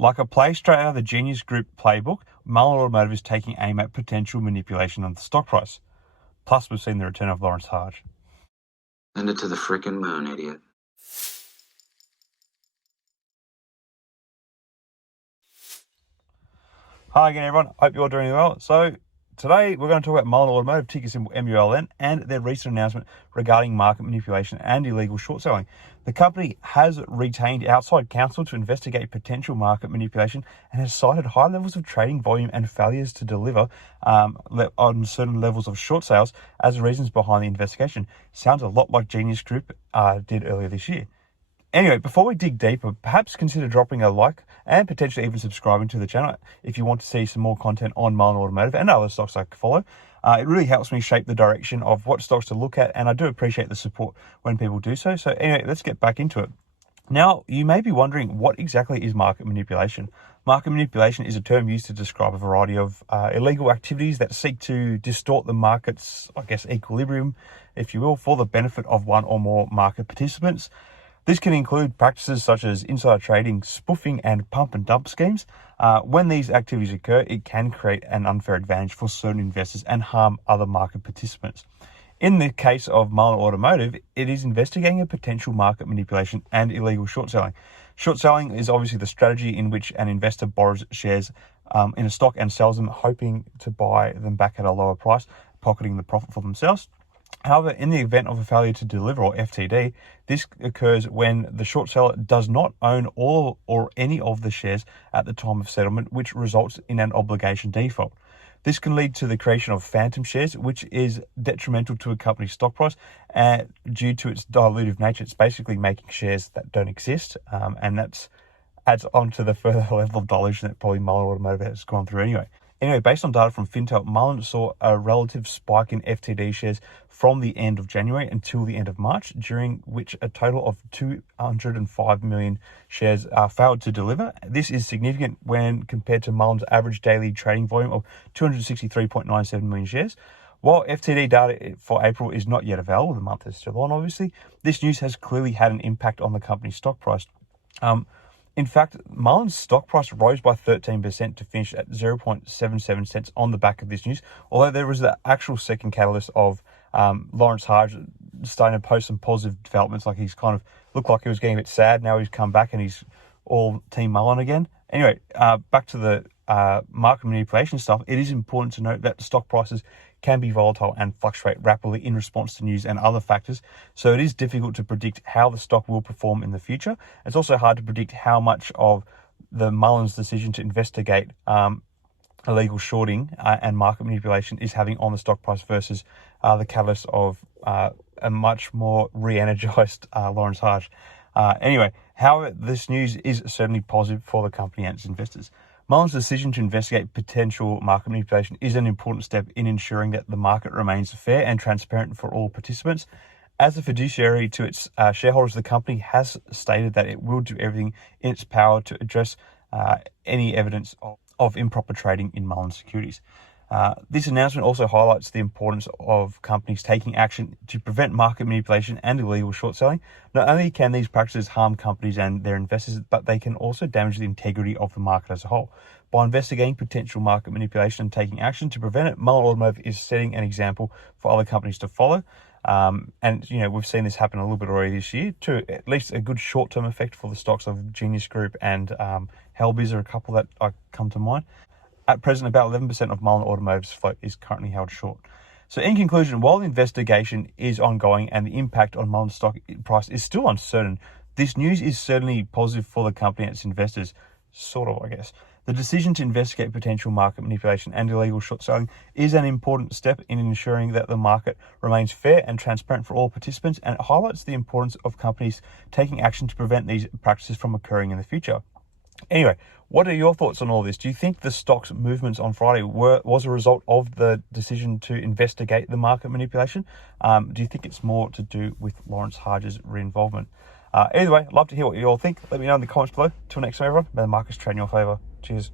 Like a play straight out of the Genius Group playbook, Mullen Automotive is taking aim at potential manipulation of the stock price. Plus, we've seen the return of Lawrence Harge. Send it to the frickin' moon, idiot. Hi again, everyone. Hope you're all doing well. So today we're going to talk about Mullen Automotive, ticker symbol MULN, and their recent announcement regarding market manipulation and illegal short selling. The company has retained outside counsel to investigate potential market manipulation and has cited high levels of trading volume and failures to deliver on certain levels of short sales as reasons behind the investigation. Sounds a lot like Genius Group did earlier this year. Anyway, before we dig deeper, perhaps consider dropping a like and potentially even subscribing to the channel if you want to see some more content on Mullen Automotive and other stocks I follow. It really helps me shape the direction of what stocks to look at, and I do appreciate the support when people do so. So anyway, let's get back into it. Now, you may be wondering, what exactly is market manipulation? Market manipulation is a term used to describe a variety of illegal activities that seek to distort the market's, equilibrium, if you will, for the benefit of one or more market participants. This can include practices such as insider trading, spoofing, and pump and dump schemes. When these activities occur, it can create an unfair advantage for certain investors and harm other market participants. In the case of Mullen Automotive, it is investigating a potential market manipulation and illegal short selling. Short selling is obviously the strategy in which an investor borrows shares in a stock and sells them, hoping to buy them back at a lower price, pocketing the profit for themselves. However, in the event of a failure to deliver, or FTD, this occurs when the short seller does not own all or any of the shares at the time of settlement, which results in an obligation default. This can lead to the creation of phantom shares, which is detrimental to a company's stock price due to its dilutive nature. It's basically making shares that don't exist, and that adds on to the further level of dilution that probably Mullen Automotive has gone through anyway. Anyway, based on data from Fintel, Mullen saw a relative spike in FTD shares from the end of January until the end of March, during which a total of 205 million shares failed to deliver. This is significant when compared to Mullen's average daily trading volume of 263.97 million shares. While FTD data for April is not yet available, the month is still on, obviously, this news has clearly had an impact on the company's stock price. In fact, Mullen's stock price rose by 13% to finish at 0.77 cents on the back of this news, although there was the actual second catalyst of Lawrence Harge starting to post some positive developments, like he's kind of looked like he was getting a bit sad. Now he's come back and he's all Team Mullen again. Anyway, back to the market manipulation stuff. It is important to note that stock prices can be volatile and fluctuate rapidly in response to news and other factors, so it is difficult to predict how the stock will perform in the future. It's also hard to predict how much of the Mullen's decision to investigate illegal shorting and market manipulation is having on the stock price versus the catalyst of a much more re-energized Lawrence Harge. Anyway, however, this news is certainly positive for the company and its investors. Mullen's decision to investigate potential market manipulation is an important step in ensuring that the market remains fair and transparent for all participants. As a fiduciary to its shareholders, the company has stated that it will do everything in its power to address any evidence of improper trading in Mullen securities. This announcement also highlights the importance of companies taking action to prevent market manipulation and illegal short selling. Not only can these practices harm companies and their investors, but they can also damage the integrity of the market as a whole. By investigating potential market manipulation and taking action to prevent it, Mullen Automotive is setting an example for other companies to follow. And we've seen this happen a little bit already this year, to at least a good short-term effect for the stocks of Genius Group and Hellbiz are a couple that come to mind. At present, about 11% of Mullen Automotive's float is currently held short. So in conclusion, while the investigation is ongoing and the impact on Mullen's stock price is still uncertain, this news is certainly positive for the company and its investors, sort of, I guess. The decision to investigate potential market manipulation and illegal short selling is an important step in ensuring that the market remains fair and transparent for all participants, and it highlights the importance of companies taking action to prevent these practices from occurring in the future. Anyway, what are your thoughts on all this? Do you think the stock's movements on Friday was a result of the decision to investigate the market manipulation? Do you think it's more to do with Lawrence Harge's re-involvement? Either way, I'd love to hear what you all think. Let me know in the comments below. Till next time, everyone, may the markets trade in your favour. Cheers.